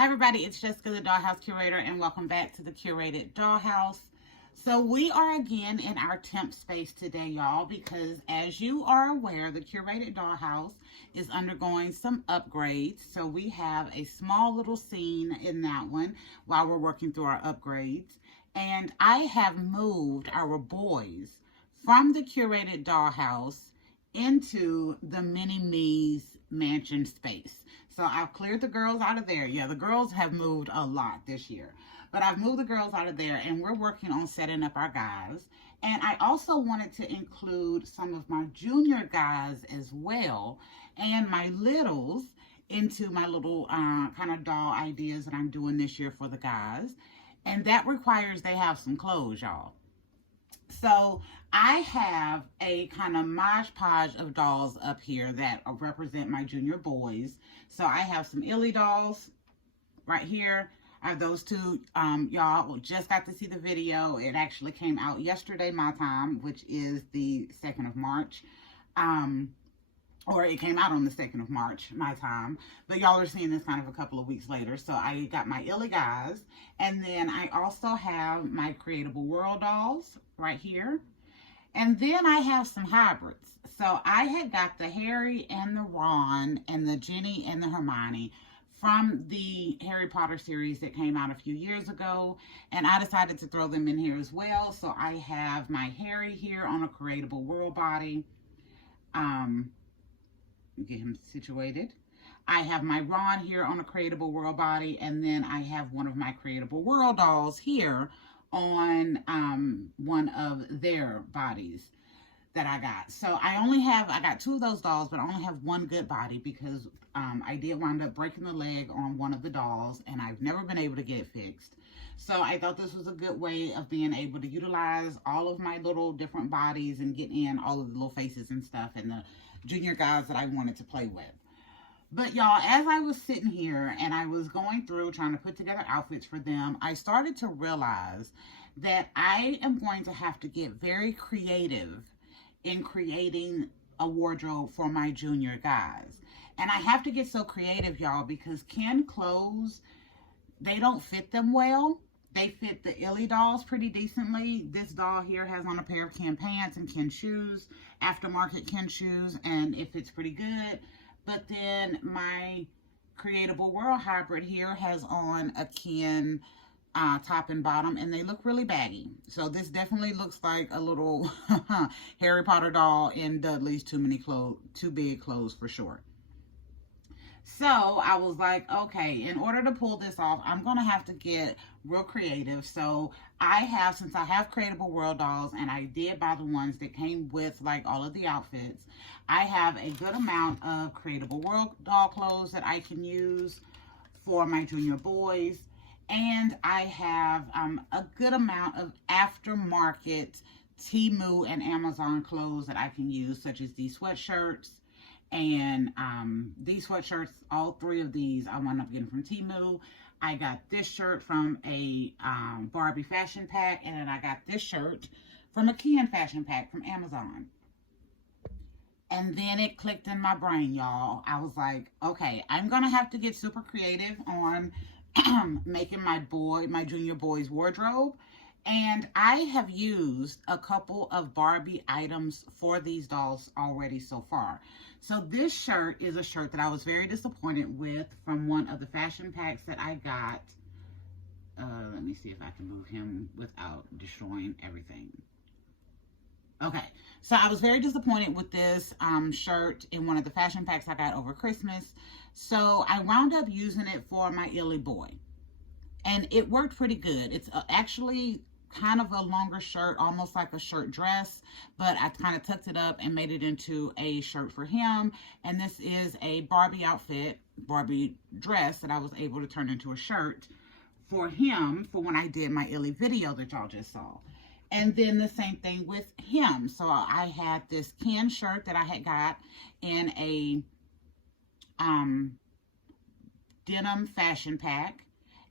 Hi everybody, it's Jessica the Dollhouse Curator and welcome back to the Curated Dollhouse. So we are again in our temp space today, y'all, because as you are aware, the Curated Dollhouse is undergoing some upgrades. So we have a small little scene in that one while we're working through our upgrades. And I have moved our boys from the Curated Dollhouse into the Mini-Me's mansion space. So I've cleared the girls out of there. Yeah, the girls have moved a lot this year. But I've moved the girls out of there and we're working on setting up our guys. And I also wanted to include some of my junior guys as well and my littles into my little kind of doll ideas that I'm doing this year for the guys. And that requires they have some clothes, y'all. So I have a kind of Mod Podge of dolls up here that represent my junior boys. So I have some Illy dolls right here. I have those two. Y'all just got to see the video. It actually came out yesterday, my time, which is the 2nd of March. Or it came out on the 2nd of March, my time. But y'all are seeing this kind of a couple of weeks later. So I got my Illy guys. And then I also have my Creatable World dolls right here. And then I have some hybrids. So I had got the Harry and the Ron and the Ginny and the Hermione from the Harry Potter series that came out a few years ago. And I decided to throw them in here as well. So I have my Harry here on a Creatable World body. Get him situated. I have my Ron here on a Creatable World body, and then I have one of my Creatable World dolls here on one of their bodies that I got. So I got two of those dolls, but I only have one good body because I did wind up breaking the leg on one of the dolls, and I've never been able to get it fixed. So I thought this was a good way of being able to utilize all of my little different bodies and get in all of the little faces and stuff and the junior guys that I wanted to play with. But y'all, as I was sitting here and I was going through trying to put together outfits for them, I started to realize that I am going to have to get very creative in creating a wardrobe for my junior guys. And I have to get so creative, y'all, because Ken clothes, they don't fit them well. They fit the Illy dolls pretty decently. This doll here has on a pair of Ken pants and Ken shoes, aftermarket Ken shoes, and it fits pretty good. But then my Creatable World hybrid here has on a Ken top and bottom, and they look really baggy. So this definitely looks like a little Harry Potter doll in Dudley's Too Big Clothes for sure. So I was like, okay, in order to pull this off, I'm going to have to get real creative. So since I have Creatable World dolls, and I did buy the ones that came with like all of the outfits, I have a good amount of Creatable World doll clothes that I can use for my junior boys. And I have a good amount of aftermarket Temu and Amazon clothes that I can use, such as these sweatshirts. And these sweatshirts, all three of these, I wound up getting from Temu. I got this shirt from a Barbie fashion pack, and then I got this shirt from a Ken fashion pack from Amazon. And then it clicked in my brain, y'all. I was like, okay, I'm going to have to get super creative on making my junior boy's wardrobe. And I have used a couple of Barbie items for these dolls already so far. So this shirt is a shirt that I was very disappointed with from one of the fashion packs that I got. Let me see if I can move him without destroying everything. Okay, so I was very disappointed with this shirt in one of the fashion packs I got over Christmas. So I wound up using it for my Illy boy. And it worked pretty good. It's actually kind of a longer shirt, almost like a shirt dress, but I kind of tucked it up and made it into a shirt for him. And this is a Barbie outfit, Barbie dress that I was able to turn into a shirt for him for when I did my Illy video that y'all just saw. And then the same thing with him. So I had this Ken shirt that I had got in a denim fashion pack.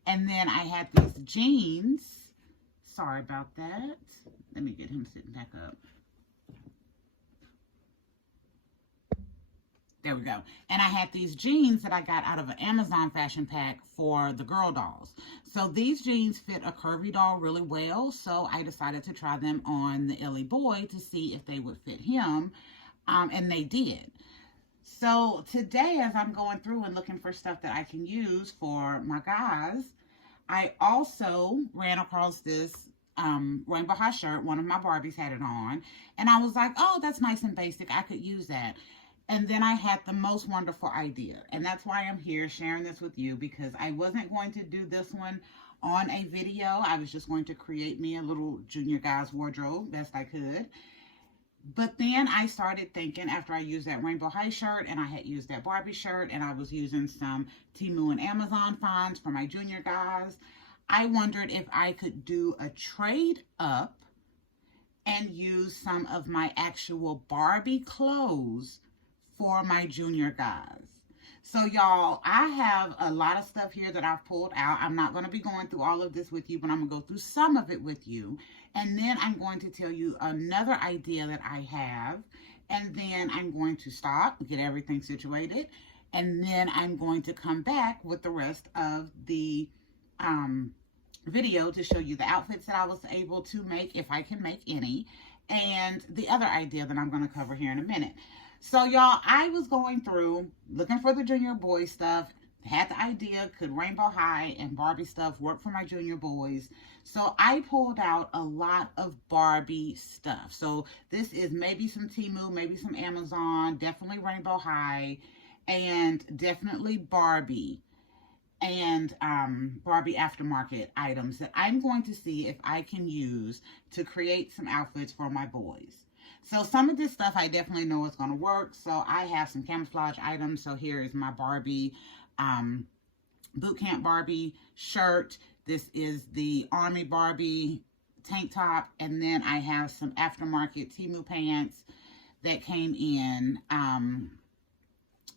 And then I had these jeans. Sorry about that. Let me get him sitting back up. There we go. And I had these jeans that I got out of an Amazon fashion pack for the girl dolls. So these jeans fit a curvy doll really well. So I decided to try them on the Ellie boy to see if they would fit him. And they did. So today, as I'm going through and looking for stuff that I can use for my guys, I also ran across this rainbow high shirt. One of my Barbies had it on. And I was like, oh, that's nice and basic. I could use that. And then I had the most wonderful idea. And that's why I'm here sharing this with you, because I wasn't going to do this one on a video. I was just going to create me a little junior guy's wardrobe best I could. But then I started thinking, after I used that rainbow high shirt and I had used that Barbie shirt and I was using some Temu and Amazon finds for my junior guys, I wondered if I could do a trade up and use some of my actual Barbie clothes for my junior guys. So y'all, I have a lot of stuff here that I've pulled out. I'm not going to be going through all of this with you, but I'm going to go through some of it with you. And then I'm going to tell you another idea that I have. And then I'm going to stop, get everything situated. And then I'm going to come back with the rest of the video to show you the outfits that I was able to make, if I can make any. And the other idea that I'm going to cover here in a minute. So y'all, I was going through looking for the junior boy stuff, had the idea, could Rainbow High and Barbie stuff work for my junior boys? So I pulled out a lot of Barbie stuff. So this is maybe some Temu, maybe some Amazon, definitely Rainbow High, and definitely Barbie and Barbie aftermarket items that I'm going to see if I can use to create some outfits for my boys. So some of this stuff I definitely know is going to work. So I have some camouflage items. So here is my Barbie, Boot Camp Barbie shirt. This is the Army Barbie tank top. And then I have some aftermarket Temu pants that came in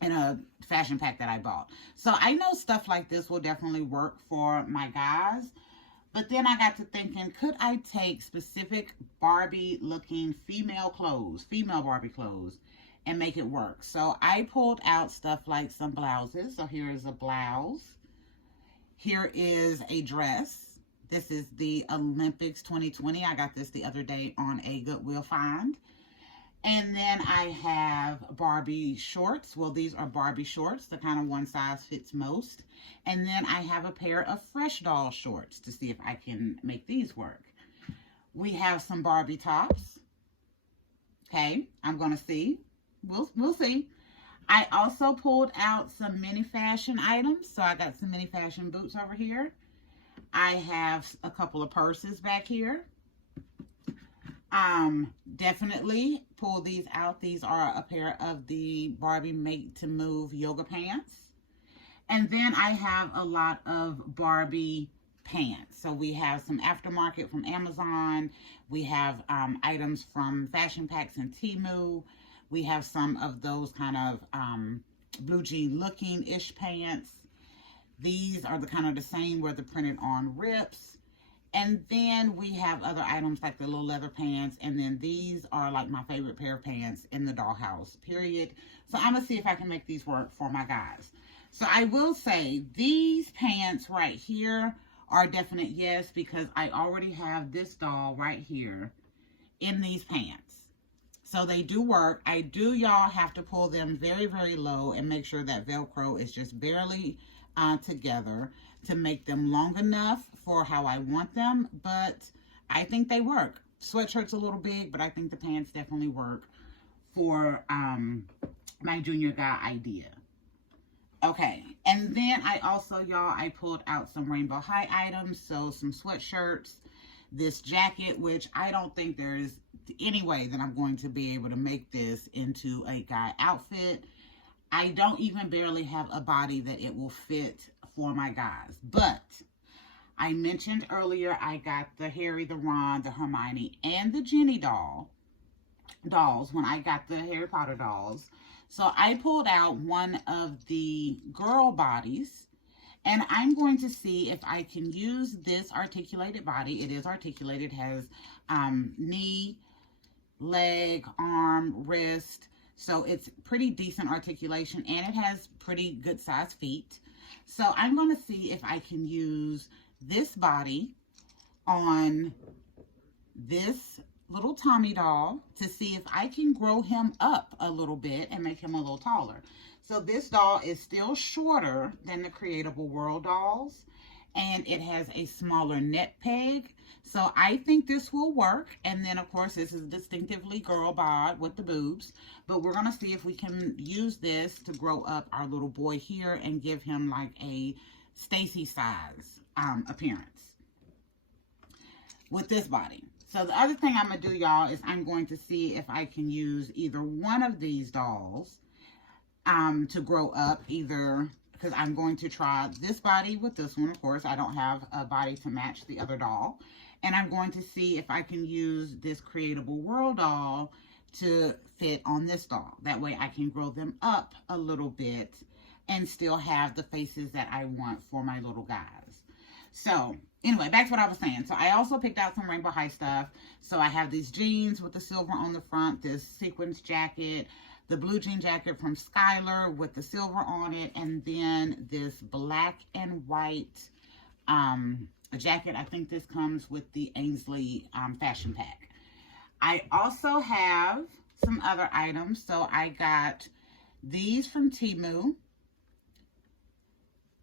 a fashion pack that I bought. So I know stuff like this will definitely work for my guys. But then I got to thinking, could I take specific Barbie-looking female clothes, female Barbie clothes, and make it work? So I pulled out stuff like some blouses. So here is a blouse. Here is a dress. This is the Olympics 2020. I got this the other day on a Goodwill find. And then I have Barbie shorts. Well, these are Barbie shorts, the kind of one size fits most. And then I have a pair of Fresh Doll shorts to see if I can make these work. We have some Barbie tops. Okay, I'm going to see. We'll see. I also pulled out some mini fashion items. So I got some mini fashion boots over here. I have a couple of purses back here. Definitely pull these out. These are a pair of the Barbie Make to Move yoga pants. And then I have a lot of Barbie pants. So we have some aftermarket from Amazon. We have items from fashion packs and Temu. We have some of those kind of blue jean looking-ish pants. These are the kind of the same where the printed on rips. And then we have other items like the little leather pants. And then these are like my favorite pair of pants in the dollhouse, period. So I'm going to see if I can make these work for my guys. So I will say these pants right here are a definite yes, because I already have this doll right here in these pants. So they do work. I do, y'all, have to pull them very, very low and make sure that Velcro is just barely together to make them long enough for how I want them, but I think they work. Sweatshirt's a little big, but I think the pants definitely work for my junior guy idea. Okay, and then I also, y'all, I pulled out some Rainbow High items, so some sweatshirts, this jacket, which I don't think there's any way that I'm going to be able to make this into a guy outfit. I don't even barely have a body that it will fit for my guys, but I mentioned earlier I got the Harry, the Ron, the Hermione, and the Ginny dolls when I got the Harry Potter dolls. So I pulled out one of the girl bodies, and I'm going to see if I can use this articulated body. It is articulated, has knee, leg, arm, wrist. So it's pretty decent articulation, and it has pretty good sized feet. So I'm going to see if I can use this body on this little Tommy doll to see if I can grow him up a little bit and make him a little taller. So this doll is still shorter than the Creatable World dolls, and it has a smaller neck peg. So I think this will work. And then, of course, this is distinctively girl bod with the boobs. But we're going to see if we can use this to grow up our little boy here and give him like a Stacy size appearance with this body. So the other thing I'm going to do, y'all, is I'm going to see if I can use either one of these dolls to grow up, either because I'm going to try this body with this one. Of course, I don't have a body to match the other doll. And I'm going to see if I can use this Creatable World doll to fit on this doll. That way I can grow them up a little bit and still have the faces that I want for my little guys. So anyway, back to what I was saying. So I also picked out some Rainbow High stuff. So I have these jeans with the silver on the front, this sequins jacket, the blue jean jacket from Skylar with the silver on it, and then this black and white jacket. I think this comes with the Ainsley fashion pack. I also have some other items. So I got these from Temu,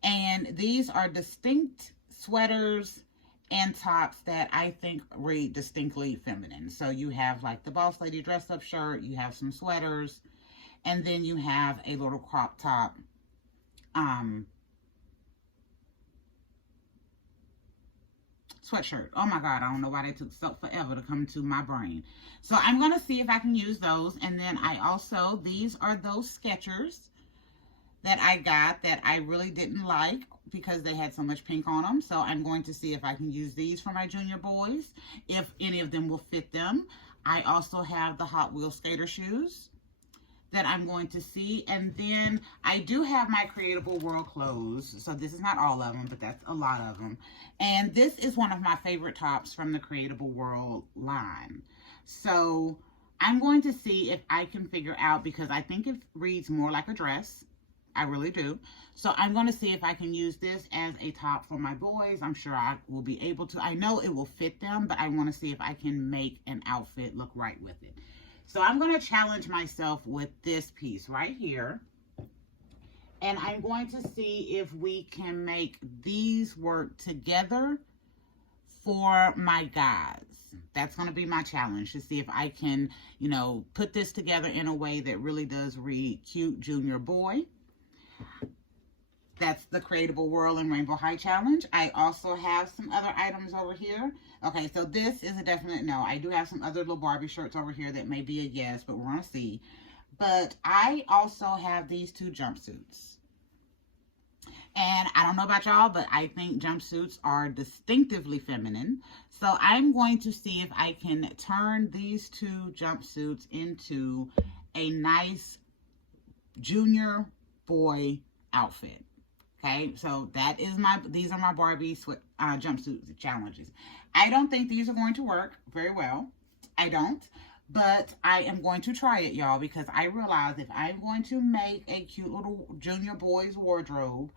and these are distinct sweaters and tops that I think read distinctly feminine. So you have like the Boss Lady dress up shirt, you have some sweaters, and then you have a little crop top sweatshirt. Oh my God, I don't know why they took so forever to come to my brain. So I'm going to see if I can use those. And then I also, these are those Skechers that I got that I really didn't like because they had so much pink on them. So I'm going to see if I can use these for my junior boys, if any of them will fit them. I also have the Hot Wheels skater shoes that I'm going to see. And then I do have my Creatable World clothes. So this is not all of them, but that's a lot of them. And this is one of my favorite tops from the Creatable World line. So I'm going to see if I can figure out, because I think it reads more like a dress. I really do. So I'm going to see if I can use this as a top for my boys. I'm sure I will be able to. I know it will fit them, but I want to see if I can make an outfit look right with it. So I'm going to challenge myself with this piece right here. And I'm going to see if we can make these work together for my guys. That's going to be my challenge, to see if I can, you know, put this together in a way that really does read cute junior boy. That's the Creatable World and Rainbow High challenge. I also have some other items over here. Okay, so this is a definite no. I do have some other little Barbie shirts over here that may be a yes, but we're going to see. But I also have these two jumpsuits. And I don't know about y'all, but I think jumpsuits are distinctively feminine. So I'm going to see if I can turn these two jumpsuits into a nice junior boy outfit. Okay, so that is these are my Barbie jumpsuit challenges. I don't think these are going to work very well. I don't. But I am going to try it, y'all, because I realize if I'm going to make a cute little junior boy's wardrobe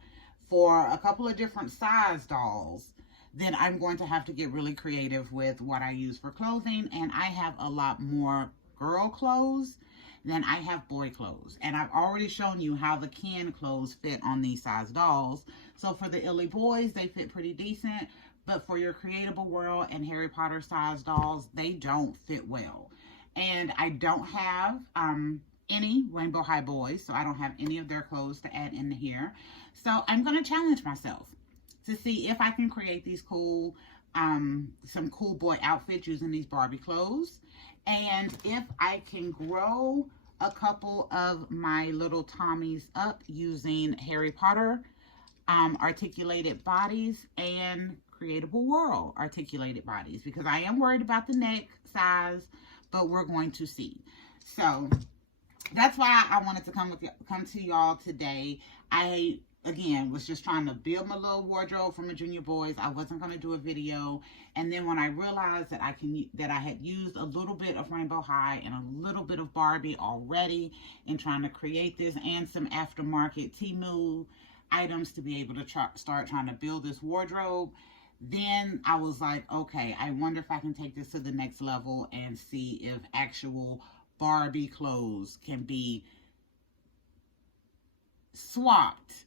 for a couple of different size dolls, then I'm going to have to get really creative with what I use for clothing. And I have a lot more girl clothes than I have boy clothes. And I've already shown you how the can clothes fit on these size dolls. So for the Illy boys, they fit pretty decent. But for your Creatable World and Harry Potter size dolls, they don't fit well. And I don't have any Rainbow High boys, so I don't have any of their clothes to add in here. So I'm going to challenge myself to see if I can create these cool, some cool boy outfits using these Barbie clothes. And if I can grow a couple of my little Tommies up using Harry Potter articulated bodies and Creatable World articulated bodies, because I am worried about the neck size, but we're going to see. So that's why I wanted to come to y'all today. I again, was just trying to build my little wardrobe for my junior boys. I wasn't going to do a video. And then when I realized that I had used a little bit of Rainbow High and a little bit of Barbie already in trying to create this, and some aftermarket Temu items to be able to start trying to build this wardrobe, then I was like, okay, I wonder if I can take this to the next level and see if actual Barbie clothes can be swapped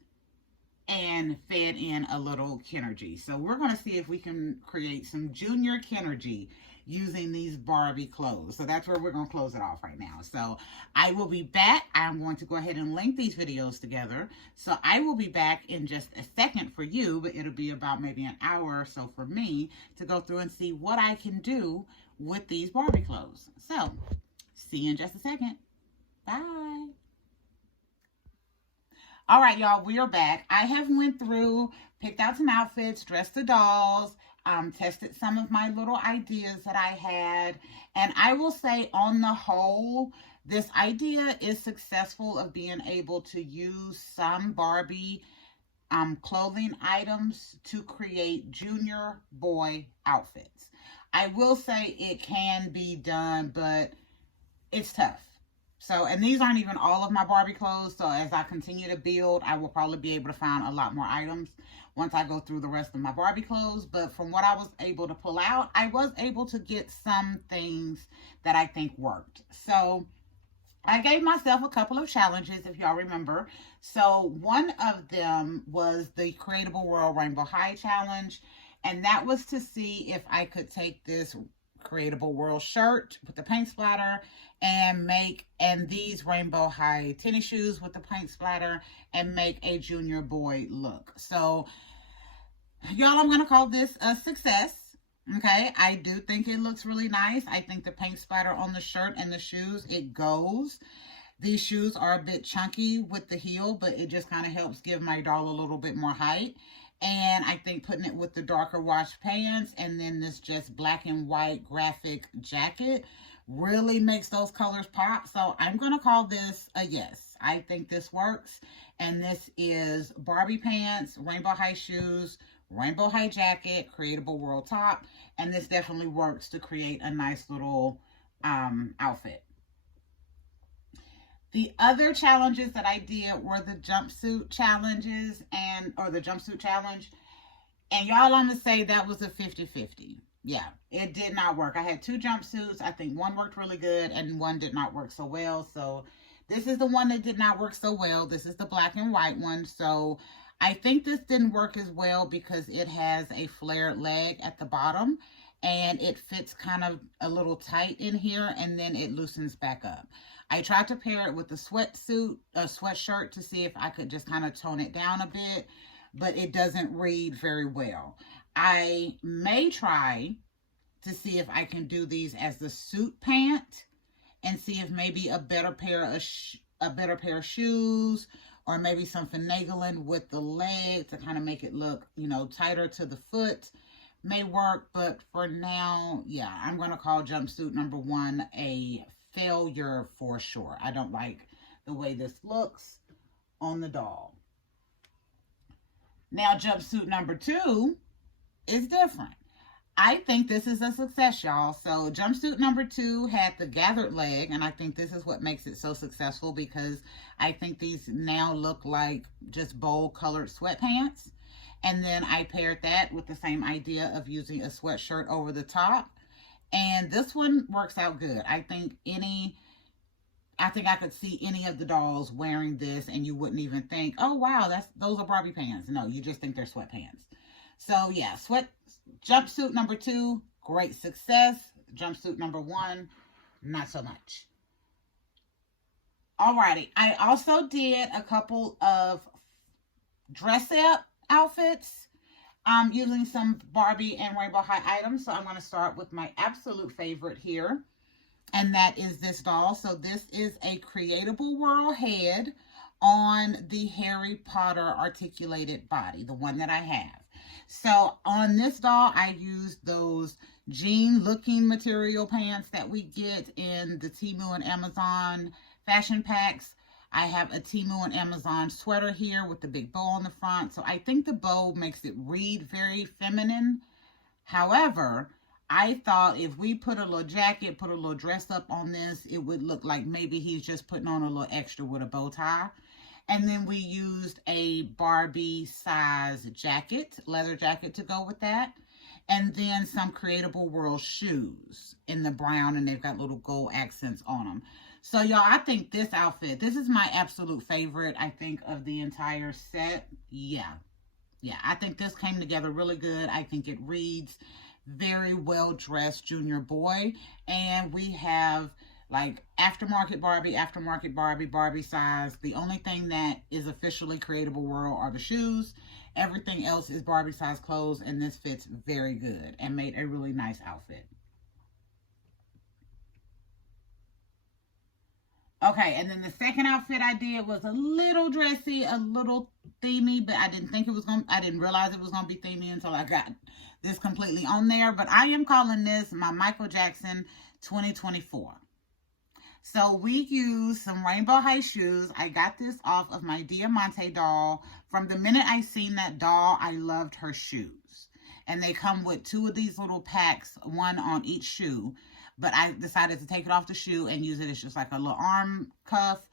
and fed in a little Kinergy. So we're going to see if we can create some junior Kinergy using these Barbie clothes. So that's where we're going to close it off right now. So I will be back. I'm going to go ahead and link these videos together. So I will be back in just a second for you, but it'll be about maybe an hour or so for me to go through and see what I can do with these Barbie clothes. So see you in just a second. Bye. All right, y'all, we are back. I have went through, picked out some outfits, dressed the dolls, tested some of my little ideas that I had. And I will say, on the whole, this idea is successful of being able to use some Barbie clothing items to create junior boy outfits. I will say it can be done, but it's tough. So, and these aren't even all of my Barbie clothes. So as I continue to build, I will probably be able to find a lot more items once I go through the rest of my Barbie clothes. But from what I was able to pull out, I was able to get some things that I think worked. So I gave myself a couple of challenges, if y'all remember. So one of them was the Creatable World Rainbow High Challenge. And that was to see if I could take this Creatable World shirt with the paint splatter and these Rainbow High tennis shoes with the paint splatter and make a junior boy look. So y'all, I'm going to call this a success. Okay, I do think it looks really nice. I think the paint splatter on the shirt and the shoes, it goes. These shoes are a bit chunky with the heel, but it just kind of helps give my doll a little bit more height. And I think putting it with the darker wash pants and then this just black and white graphic jacket really makes those colors pop. So I'm going to call this a yes. I think this works. And this is Barbie pants, Rainbow High shoes, Rainbow High jacket, Creatable World top. And this definitely works to create a nice little outfit. The other challenges that I did were the jumpsuit challenges or the jumpsuit challenge. And y'all, I'm going to say that was a 50-50. Yeah, it did not work. I had two jumpsuits. I think one worked really good and one did not work so well. So this is the one that did not work so well. This is the black and white one. So I think this didn't work as well because it has a flared leg at the bottom. And it fits kind of a little tight in here and then it loosens back up. I tried to pair it with a sweatshirt to see if I could just kind of tone it down a bit, but it doesn't read very well. I may try to see if I can do these as the suit pant and see if maybe a better pair of shoes or maybe some finagling with the leg to kind of make it look, you know, tighter to the foot may work. But for now, yeah, I'm going to call jumpsuit number 1 a failure for sure. I don't like the way this looks on the doll. Now, jumpsuit number 2 is different. I think this is a success, y'all. So jumpsuit number 2 had the gathered leg, and I think this is what makes it so successful because I think these now look like just bold colored sweatpants. And then I paired that with the same idea of using a sweatshirt over the top. And this one works out good. I think I could see any of the dolls wearing this and you wouldn't even think, oh wow, those are Barbie pants. No, you just think they're sweatpants. So yeah, jumpsuit number 2, great success. Jumpsuit number 1, not so much. Alrighty, I also did a couple of dress-up outfits using some Barbie and Rainbow High items. So I'm going to start with my absolute favorite here, and that is this doll. So this is a Creatable World head on the Harry Potter articulated body, the one that I have. So on this doll, I used those jean looking material pants that we get in the Temu and Amazon fashion packs. I have a Temu and Amazon sweater here with the big bow on the front. So I think the bow makes it read very feminine. However, I thought if we put a little jacket, put a little dress up on this, it would look like maybe he's just putting on a little extra with a bow tie. And then we used a Barbie size jacket, leather jacket to go with that. And then some Creatable World shoes in the brown, and they've got little gold accents on them. So, y'all, I think this outfit, this is my absolute favorite, I think, of the entire set. Yeah, I think this came together really good. I think it reads very well-dressed junior boy. And we have, like, aftermarket Barbie, Barbie size. The only thing that is officially Creatable World are the shoes. Everything else is Barbie size clothes, and this fits very good and made a really nice outfit. Okay, and then the second outfit I did was a little dressy, a little themey, but I didn't realize it was gonna be themey until I got this completely on there. But I am calling this my Michael Jackson 2024. So we used some Rainbow High shoes. I got this off of my Diamante doll. From the minute I seen that doll, I loved her shoes. And they come with 2 of these little packs, 1 on each shoe. But I decided to take it off the shoe and use it as just like a little arm cuff.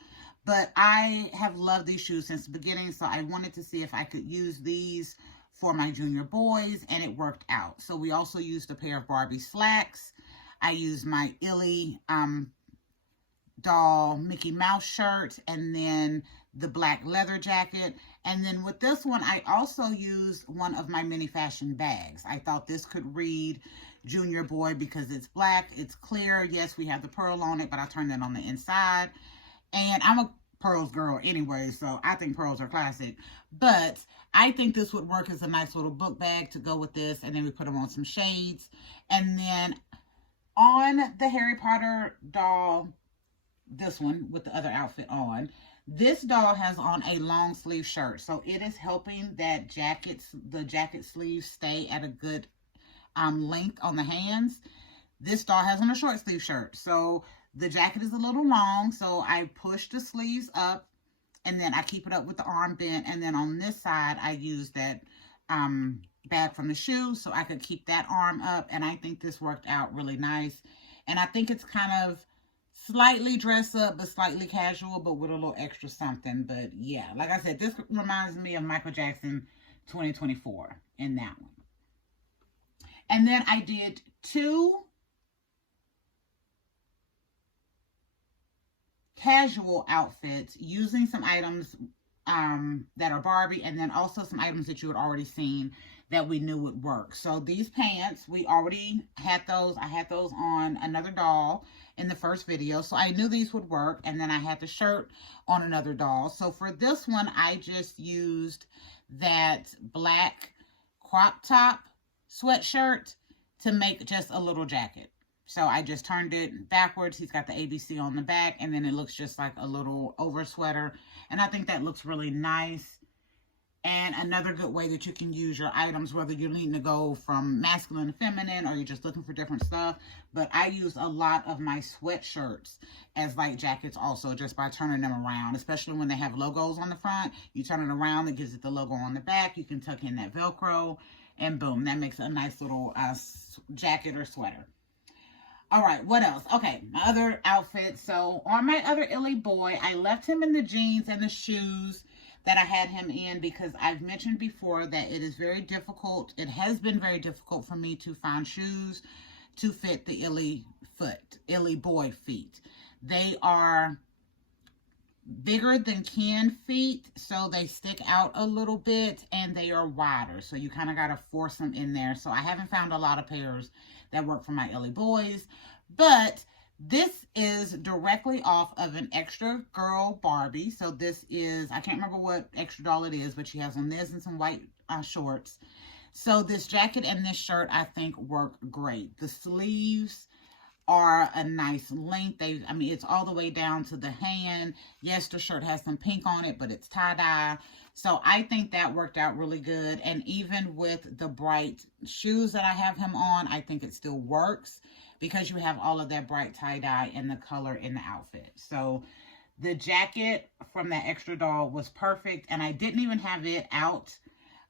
But I have loved these shoes since the beginning, so I wanted to see if I could use these for my junior boys, and it worked out. So we also used a pair of Barbie slacks. I used my Illy doll Mickey Mouse shirt, and then the black leather jacket. And then with this one, I also used one of my mini fashion bags. I thought this could read junior boy because it's black, it's clear. Yes, we have the pearl on it, but I turned it on the inside. And I'm a pearls girl anyway, so I think pearls are classic. But I think this would work as a nice little book bag to go with this. And then we put them on some shades. And then on the Harry Potter doll, this one with the other outfit on, this doll has on a long sleeve shirt, so it is helping that the jacket sleeves stay at a good length on the hands. This doll has on a short sleeve shirt, so the jacket is a little long, so I push the sleeves up and then I keep it up with the arm bent, and then on this side I use that bag from the shoe so I could keep that arm up. And I think this worked out really nice, and I think it's kind of slightly dress up, but slightly casual, but with a little extra something. But yeah, like I said, this reminds me of Michael Jackson 2024 in that one. And then I did 2 casual outfits using some items that are Barbie, and then also some items that you had already seen that we knew would work. So these pants, we already had those. I had those on another doll in the first video, so I knew these would work. And then I had the shirt on another doll. So for this one, I just used that black crop top sweatshirt to make just a little jacket. So I just turned it backwards. He's got the ABC on the back, and then it looks just like a little over sweater. And I think that looks really nice. And another good way that you can use your items, whether you're needing to go from masculine to feminine or you're just looking for different stuff. But I use a lot of my sweatshirts as light jackets also, just by turning them around, especially when they have logos on the front. You turn it around, it gives it the logo on the back. You can tuck in that Velcro, and boom, that makes a nice little jacket or sweater. All right, what else? Okay, my other outfit. So on my other Illy boy, I left him in the jeans and the shoes that I had him in, because I've mentioned before that it is very difficult. It has been very difficult for me to find shoes to fit the Illy boy feet. They are bigger than Ken feet, so they stick out a little bit, and they are wider, so you kind of got to force them in there. So I haven't found a lot of pairs that work for my Illy boys, but this is directly off of an Extra Girl Barbie. So this is, I can't remember what extra doll it is, but she has on this and some white shorts. So this jacket and this shirt, I think, work great. The sleeves are a nice length. I mean, it's all the way down to the hand. Yes, the shirt has some pink on it, but it's tie-dye. So I think that worked out really good. And even with the bright shoes that I have him on, I think it still works, because you have all of that bright tie-dye and the color in the outfit. So The jacket from that extra doll was perfect, and I didn't even have it out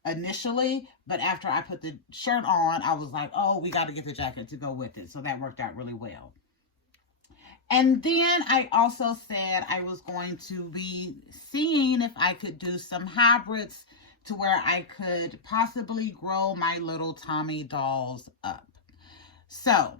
initially, but after I put the shirt on, I was like, oh, we got to get the jacket to go with it. So that worked out really well. And then I also said I was going to be seeing if I could do some hybrids to where I could possibly grow my little Tommy dolls up. So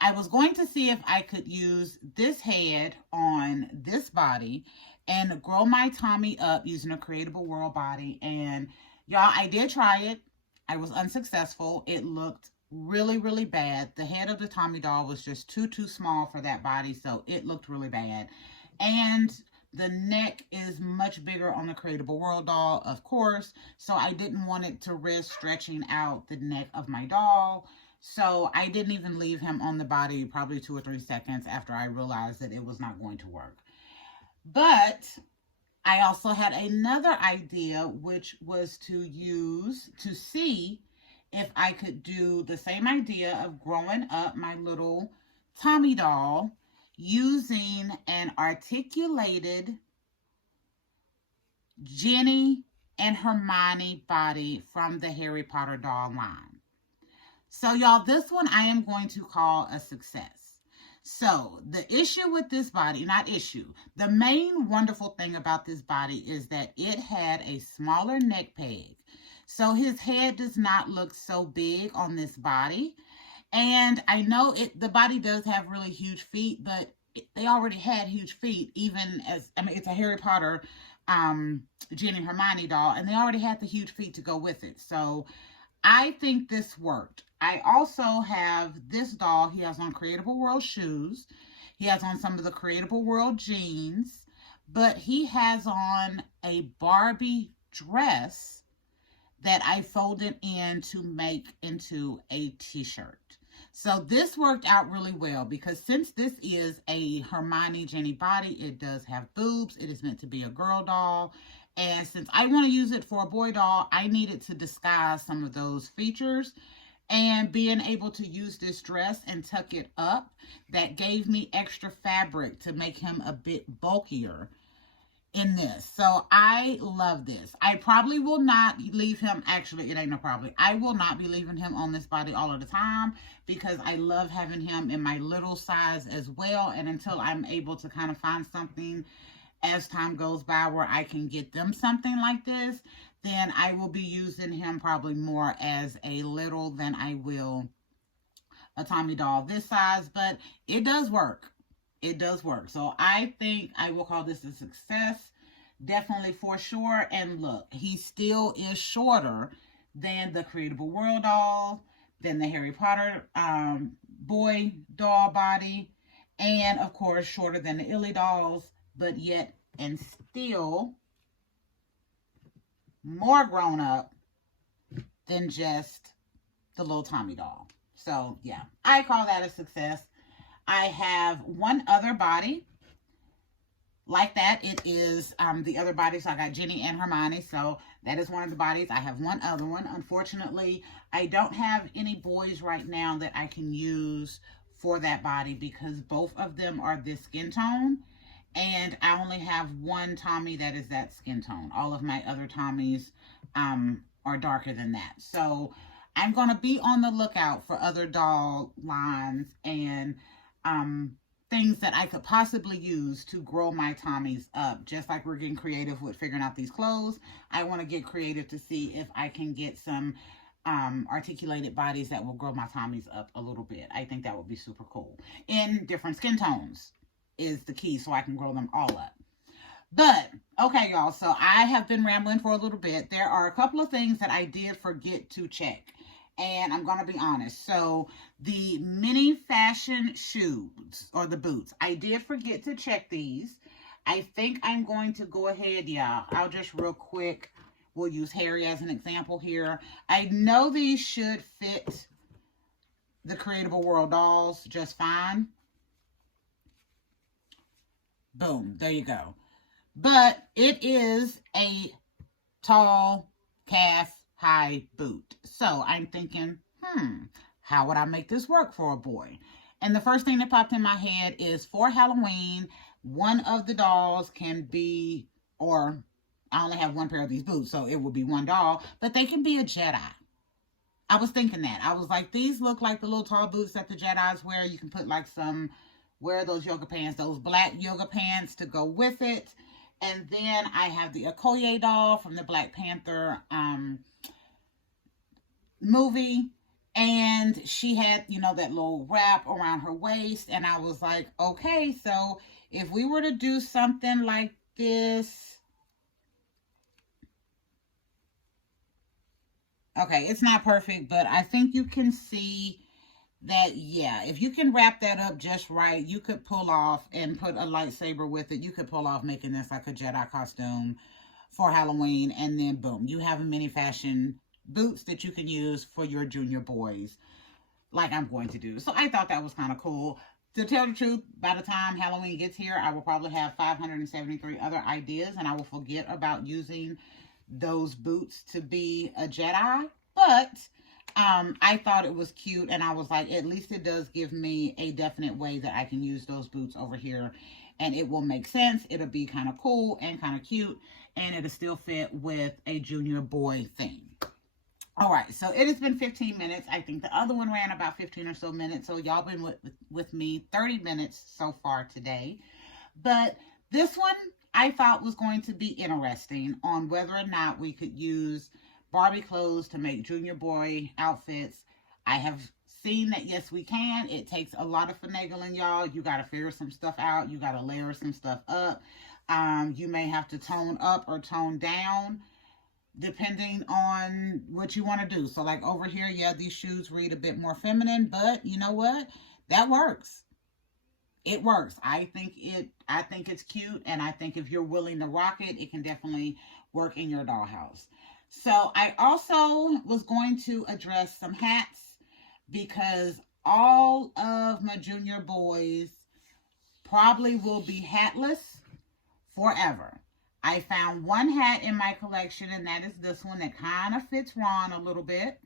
I was going to see if I could use this head on this body and grow my Tommy up using a Creatable World body. And y'all, I did try it. I was unsuccessful. It looked really, really bad. The head of the Tommy doll was just too small for that body, so it looked really bad. And the neck is much bigger on the Creatable World doll, of course, so I didn't want it to risk stretching out the neck of my doll. So I didn't even leave him on the body probably 2 or 3 seconds after I realized that it was not going to work. But I also had another idea, which was to see if I could do the same idea of growing up my little Tommy doll using an articulated Ginny and Hermione body from the Harry Potter doll line. So y'all, this one I am going to call a success. So the issue with this body, not issue, the main wonderful thing about this body is that it had a smaller neck peg. So his head does not look so big on this body. And I know the body does have really huge feet, but they already had huge feet, even as, I mean, it's a Harry Potter Ginny and Hermione doll, and they already had the huge feet to go with it. So I think this worked. I also have this doll. He has on Creatable World shoes. He has on some of the Creatable World jeans, but he has on a Barbie dress that I folded in to make into a t-shirt. So this worked out really well because since this is a Hermione Ginny body, it does have boobs. It is meant to be a girl doll. And since I want to use it for a boy doll, I needed to disguise some of those features. And being able to use this dress and tuck it up, that gave me extra fabric to make him a bit bulkier in this. So I love this. I probably will not leave him, actually it ain't no probably, I will not be leaving him on this body all of the time because I love having him in my little size as well. And until I'm able to kind of find something as time goes by where I can get them something like this, then I will be using him probably more as a little than I will a Tommy doll this size, but it does work. It does work. So I think I will call this a success, definitely for sure. And look, he still is shorter than the Creatable World doll, than the Harry Potter boy doll body, and of course shorter than the Illy dolls, but yet and still more grown up than just the little Tommy doll. So yeah, I call that a success. I have one other body like that. It is the other body. So I got Ginny and Hermione. So that is one of the bodies. I have one other one. Unfortunately, I don't have any boys right now that I can use for that body because both of them are this skin tone. And I only have one Tommy that is that skin tone. All of my other Tommies are darker than that. So I'm going to be on the lookout for other doll lines and things that I could possibly use to grow my Tommies up. Just like we're getting creative with figuring out these clothes, I want to get creative to see if I can get some articulated bodies that will grow my Tommies up a little bit. I think that would be super cool. In different skin tones is the key, so I can grow them all up. But, okay, y'all, so I have been rambling for a little bit. There are a couple of things that I did forget to check, and I'm going to be honest. So, the mini fashion shoes, or the boots, I did forget to check these. I think I'm going to go ahead, yeah, I'll just real quick, we'll use Harry as an example here. I know these should fit the Creatable World dolls just fine. Boom, there you go. But it is a tall calf high boot. So I'm thinking, how would I make this work for a boy? And the first thing that popped in my head is for Halloween, one of the dolls can be, or I only have one pair of these boots, so it would be one doll, but they can be a Jedi. I was thinking that. I was like, these look like the little tall boots that the Jedis wear. You can put like wear those yoga pants, those black yoga pants to go with it. And then I have the Okoye doll from the Black Panther movie. And she had, that little wrap around her waist. And I was like, okay, so if we were to do something like this. Okay, it's not perfect, but I think you can see that, yeah, if you can wrap that up just right, you could pull off and put a lightsaber with it. You could pull off making this like a Jedi costume for Halloween, and then boom, you have a mini fashion boots that you can use for your junior boys, like I'm going to do. So I thought that was kind of cool. To tell the truth, by the time Halloween gets here, I will probably have 573 other ideas, and I will forget about using those boots to be a Jedi. But I thought it was cute, and I was like, at least it does give me a definite way that I can use those boots over here, and it will make sense. It'll be kind of cool and kind of cute, and it'll still fit with a junior boy theme. All right, so it has been 15 minutes. I think the other one ran about 15 or so minutes, so y'all been with me 30 minutes so far today. But this one I thought was going to be interesting on whether or not we could use Barbie clothes to make junior boy outfits. I have seen that, yes, we can. It takes a lot of finagling, y'all. You got to figure some stuff out. You got to layer some stuff up. You may have to tone up or tone down depending on what you want to do. So like over here, yeah, these shoes read a bit more feminine, but you know what? That works. It works. I think it's cute, and I think if you're willing to rock it, it can definitely work in your dollhouse. So I also was going to address some hats, because all of my junior boys probably will be hatless forever. I found one hat in my collection, and that is this one that kind of fits Ron a little bit.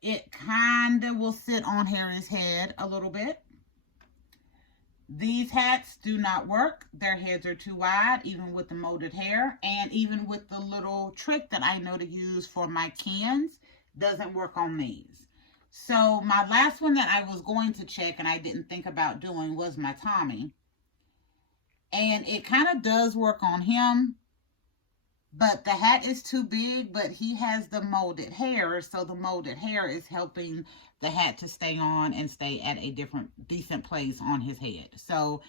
It kind of will sit on Harry's head a little bit. These hats do not work. Their heads are too wide, even with the molded hair, and even with the little trick that I know to use for my cans, doesn't work on these. So my last one that I was going to check and I didn't think about doing was my Tommy. And it kind of does work on him, but the hat is too big, but he has the molded hair, so the molded hair is helping the hat to stay on and stay at a decent place on his head. So,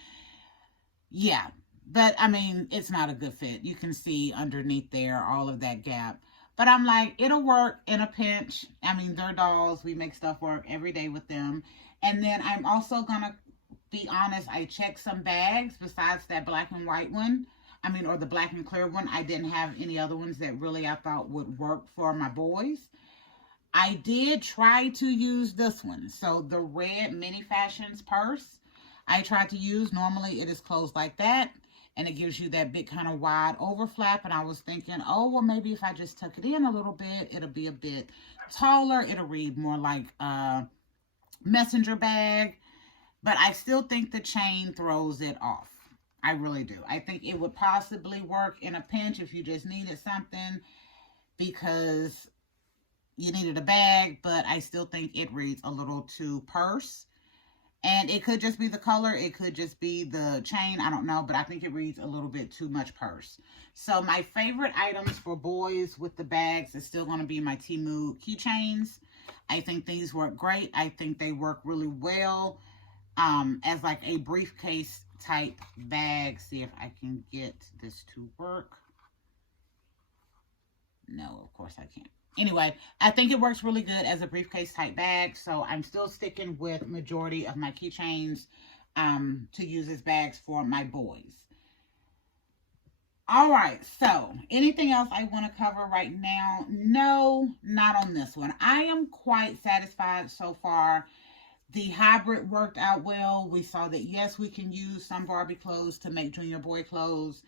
yeah, but I mean, it's not a good fit. You can see underneath there all of that gap. But I'm like, it'll work in a pinch. I mean, they're dolls. We make stuff work every day with them. And then I'm also going to be honest, I checked some bags besides that black and white one. I mean, or the black and clear one. I didn't have any other ones that really I thought would work for my boys. I did try to use this one. So the red Mini Fashions purse I tried to use. Normally it is closed like that, and it gives you that big kind of wide overflap. And I was thinking, oh, well, maybe if I just tuck it in a little bit, it'll be a bit taller. It'll read more like a messenger bag. But I still think the chain throws it off. I really do. I think it would possibly work in a pinch if you just needed something because you needed a bag, but I still think it reads a little too purse. And it could just be the color. It could just be the chain. I don't know, but I think it reads a little bit too much purse. So my favorite items for boys with the bags is still going to be my Temu keychains. I think these work great. I think they work really well as like a briefcase type bag. See if I can get this to work. No, of course I can't. Anyway, I think it works really good as a briefcase type bag. So I'm still sticking with majority of my keychains to use as bags for my boys. All right, so anything else I want to cover right now? No, not on this one. I am quite satisfied so far. The hybrid worked out well. We saw that, yes, we can use some Barbie clothes to make junior boy clothes.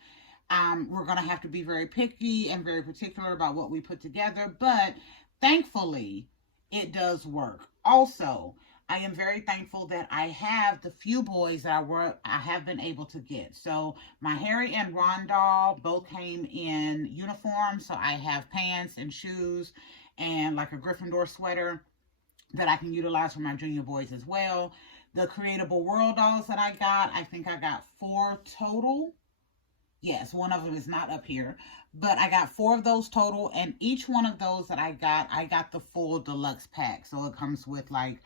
We're going to have to be very picky and very particular about what we put together, but thankfully, it does work. Also, I am very thankful that I have the few boys that I have been able to get. So my Harry and Ron doll both came in uniform. So I have pants and shoes and like a Gryffindor sweater that I can utilize for my junior boys as well. The Creatable World dolls that I think I got 4 total. Yes, one of them is not up here, but I got 4 of those total, and each one of those that I got the full deluxe pack. So it comes with like,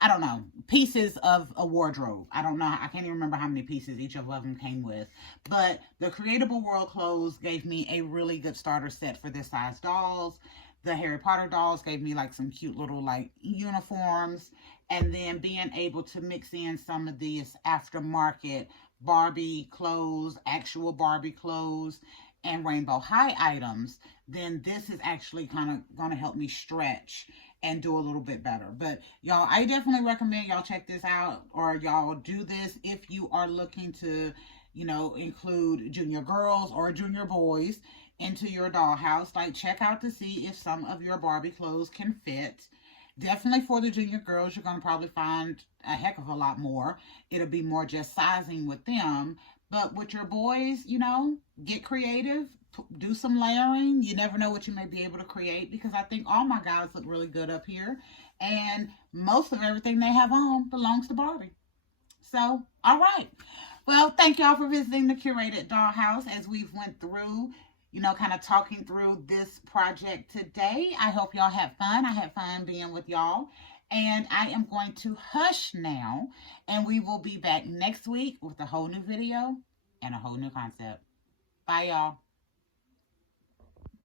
I don't know, pieces of a wardrobe. I don't know. I can't even remember how many pieces each of them came with. But the Creatable World clothes gave me a really good starter set for this size dolls. The Harry Potter dolls gave me like some cute little like uniforms. And then being able to mix in some of these aftermarket Barbie clothes, actual Barbie clothes, and Rainbow High items, then this is actually kind of going to help me stretch and do a little bit better. But y'all, I definitely recommend y'all check this out, or y'all do this if you are looking to, you know, include junior girls or junior boys into your dollhouse. Like, check out to see if some of your Barbie clothes can fit. Definitely for the junior girls, you're going to probably find a heck of a lot more. It'll be more just sizing with them. But with your boys, you know, get creative. Do some layering. You never know what you may be able to create, because I think all my guys look really good up here. And most of everything they have on belongs to Barbie. So, all right. Well, thank y'all for visiting the Curated Dollhouse as we've went through, you know, kind of talking through this project today. I hope y'all had fun. I had fun being with y'all. And I am going to hush now, and we will be back next week with a whole new video and a whole new concept. Bye, y'all.